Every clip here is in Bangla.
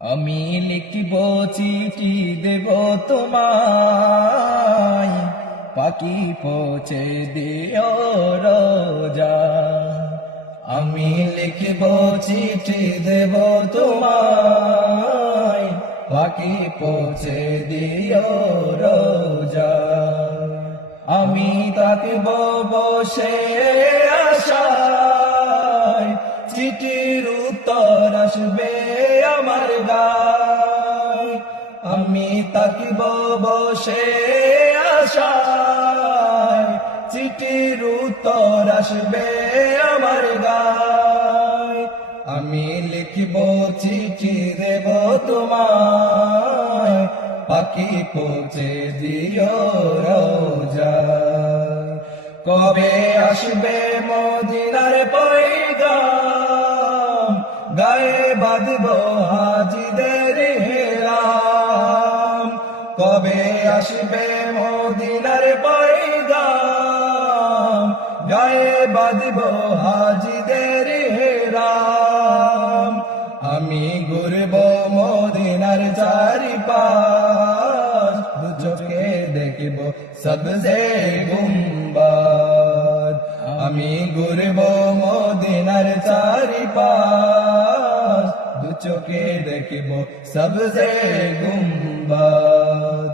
আমি লিখিব চিঠি দেব তোমায়, পাখি পৌঁছে দিও রোজা। আমি লিখিব চিঠি দেব তোমায়, পাখি পৌঁছে দিও রোজা। আমি থাকিব বসে আশায়, চিঠির উত্তর আসবে আমার গায়। আমি থাকিব বসে আশায়, চিঠির উত্তর আসবে আমার গায়। আমি লিখিব চিঠি দেব তোমায়, পাখি পৌঁছে দিও রোজায়। কবে আসবে মদিনার পয়গাম, গায়ে বাঁধব হাজিদের হেরাম। কবে আসবে মদিনার পয়গাম, গায়ে বাঁধব হাজিদের হেরাম। আমি ঘুরব মদিনার চারিপাশ, দু চোখে দেখব সবজে গুম্বাদ। আমি ঘুরব মদিনার চারিপাশ, দু চোখে দেখব সবজে গুম্বাদ।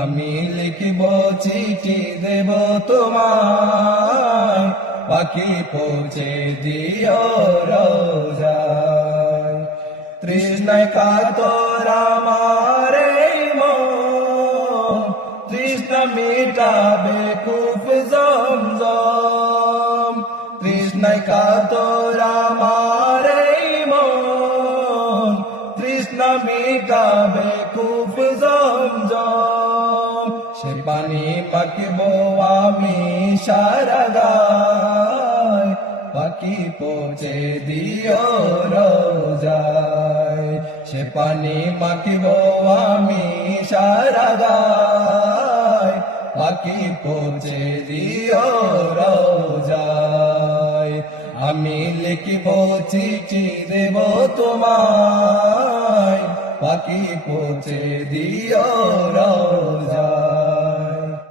আমি লিখিব চিঠি দেব তোমায়, পাখি পৌঁছে দিও রোজায়। তৃষ্ণায় কাতর আমার এই মন, তৃষ্ণা মিটাবে কূপ জমজম। তৃষ্ণায় কাতর আমার এই মন, তৃষ্ণা মিটাবে কূপ জমজম। সে পানি মাখিব আমি সারা গায়, পাখি পৌঁছে দিও রোজায়। সে পানি মাখিব আমি সারা গায়, পাখি পৌঁছে দিও রোজায়। আমি লিখিব চিঠি দেব তোমায়, পাখি পৌঁছে দিও রোজায়।